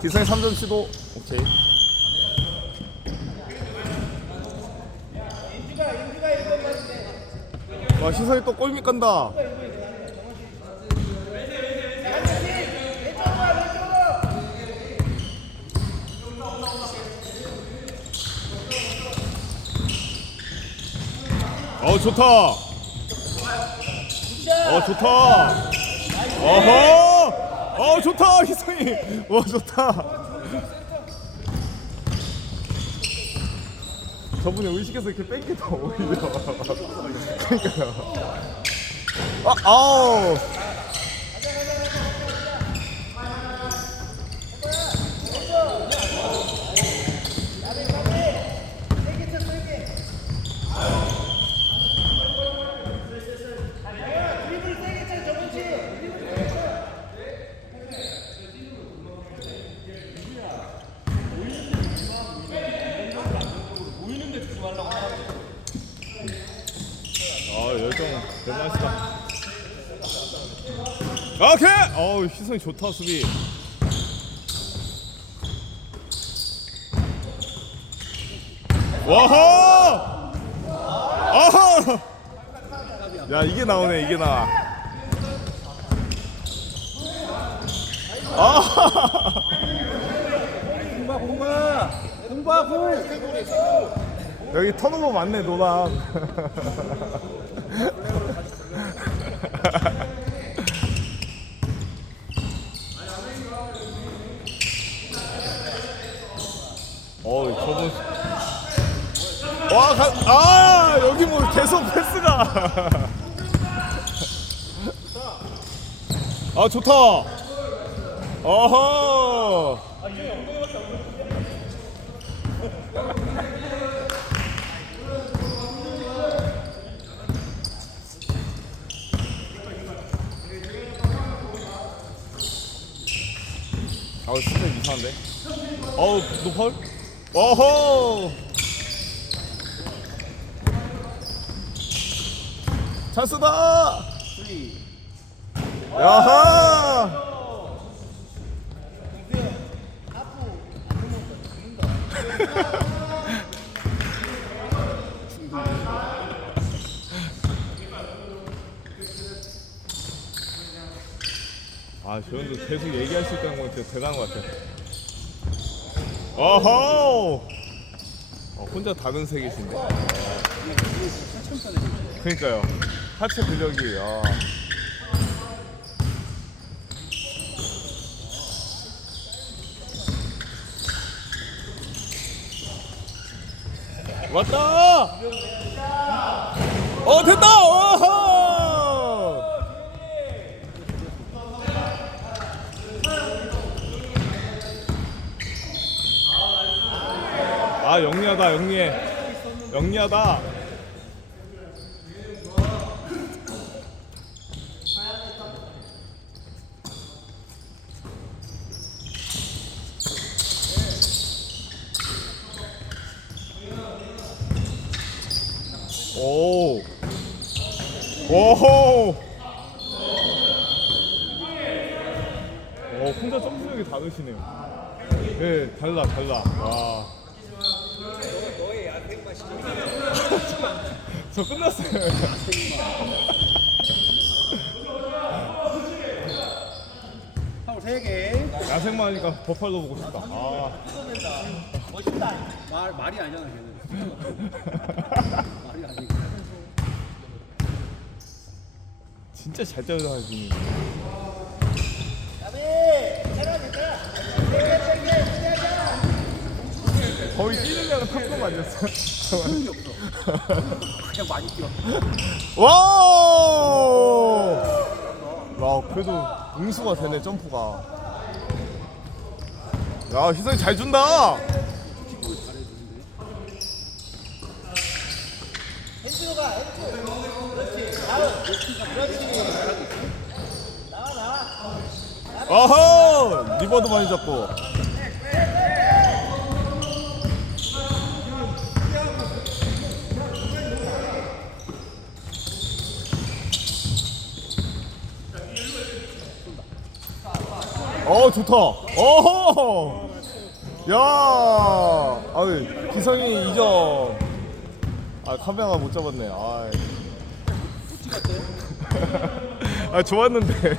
기성이 3점 시도 오케이. 와 희성이 또 골밑 간다. 어 좋다. 어 좋다. 어허 어 좋다 희성이. 와 좋다. 저분이 의식해서 이렇게 뺑기다 오히려. 그러니까요. 아 아우 아 열정 대단하시다 오케이 어우 희성이 좋다 수비. 와하 아하! 야 이게 나오네 이게 나와. 아 공바 공바 공바 공 여기 턴오버 맞네 노랑 어 저분 와, 가, 아 여기 뭐 계속 패스가 아 좋다. 어허. 아우 진짜 이상한데? 어우 노펄 어허 찬스다 야하 아, 저 형도 계속 얘기할 수 있다는 건 진짜 대단한 것 같아. 어허! 어, 혼자 다른 세계신데. 그러니까요. 하체 근력이, 아. 왔다! 어, 됐다! 어허! 아 영리하다 영리해 영리하다 오. 오호. 어 혼자 점프력이 다르시네요. 네 달라 달라. 와. 저 끝났어요. 파울 3개. 야생만 하니까 버팔로 보고 싶다. 아, 말, 말이 아니잖아 걔는 진짜 잘 때려가지고. 거의 뛰느냐는 탑급 아니었어? 소용이 없어 그냥 많이 뛰어 와! 와, 그래도 응수가 되네, 점프가. 야, 희성이 잘 준다! 어허! 리버도 많이 잡고. 어 좋다. 어. 야. 아유 기성이 2점. 아 카메라 못 잡았네. 아. 아 좋았는데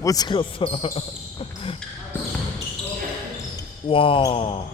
못 찍었어. 와.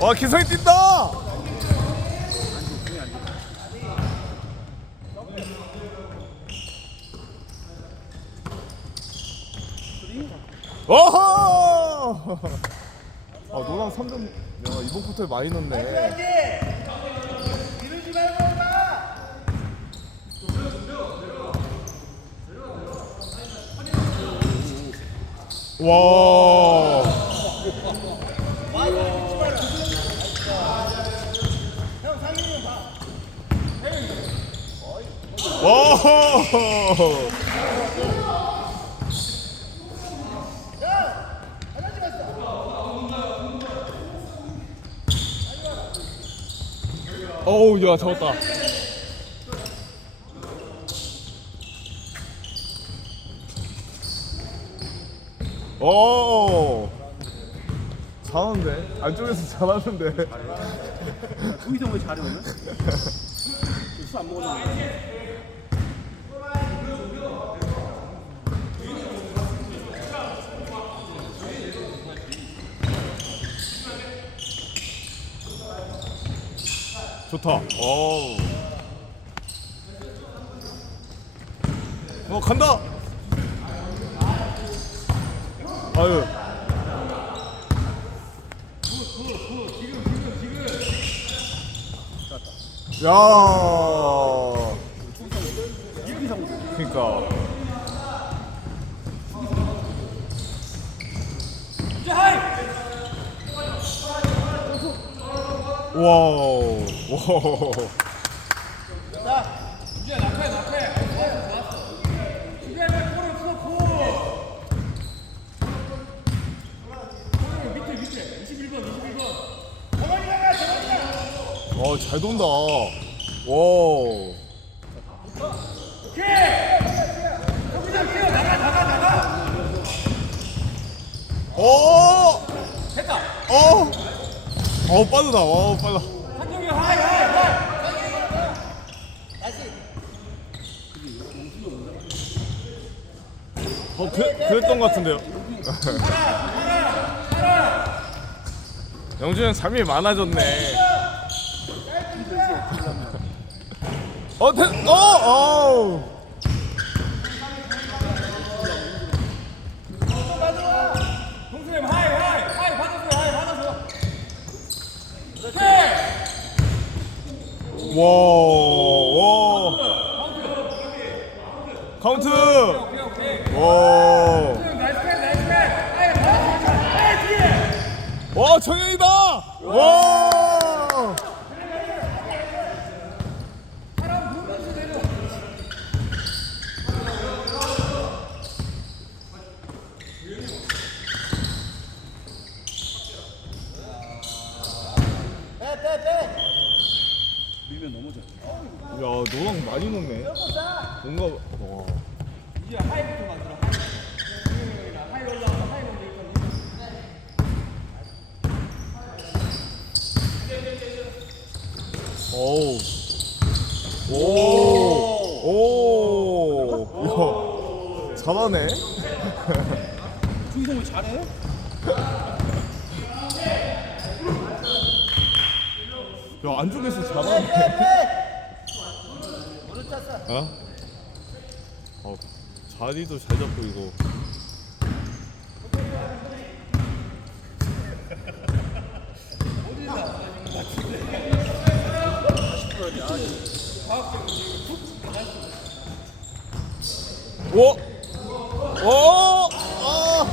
와 기성이 뛴다. 어허! 아 노랑 3점 야 이번 쿼터에 많이 넣네. 와. 와! 어우 야 잡았다 오 잘하는데 안쪽에서 잘하는데 조이성 왜 잘해 오늘? 술안 먹었나? 좋다. 어우 어 간다. 아유. 야. 그니까 와우 와우 와, 잘 돈다. 와. 어! 됐다. 어! 어, 빠르다. 와, 빨라. 어, 그, 그랬던 것 같은데요. 영준 형 잠이 많아졌네. 어, 대, 어, 어. 동수님 하이 하이 하이 받았어요 하이 받았어요 와, 와. 카운트. 와. 와, 정현이다. 와. 너랑 많이 먹네. 뭔가 와. 이제 하이부터 만들어 하이 하이 올라와서 하이 먼저 일단 오우. 오. 오. 야. 잘하네. 조이성 왜 잘해? 야, 안쪽에서 잘하네. 어? 어, 자리도 잘 잡고 이거. 오! 오! 아!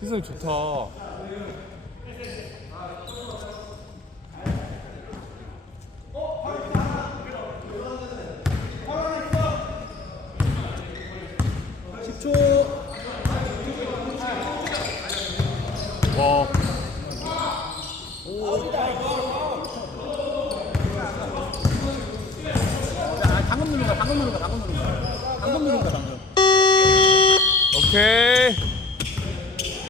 희성이 좋다. 10초. 와. 오. 아, 방금 누른 거, 방금 누른 거, 방금 누른 거. 방금 누른 거, 방금. 오케이.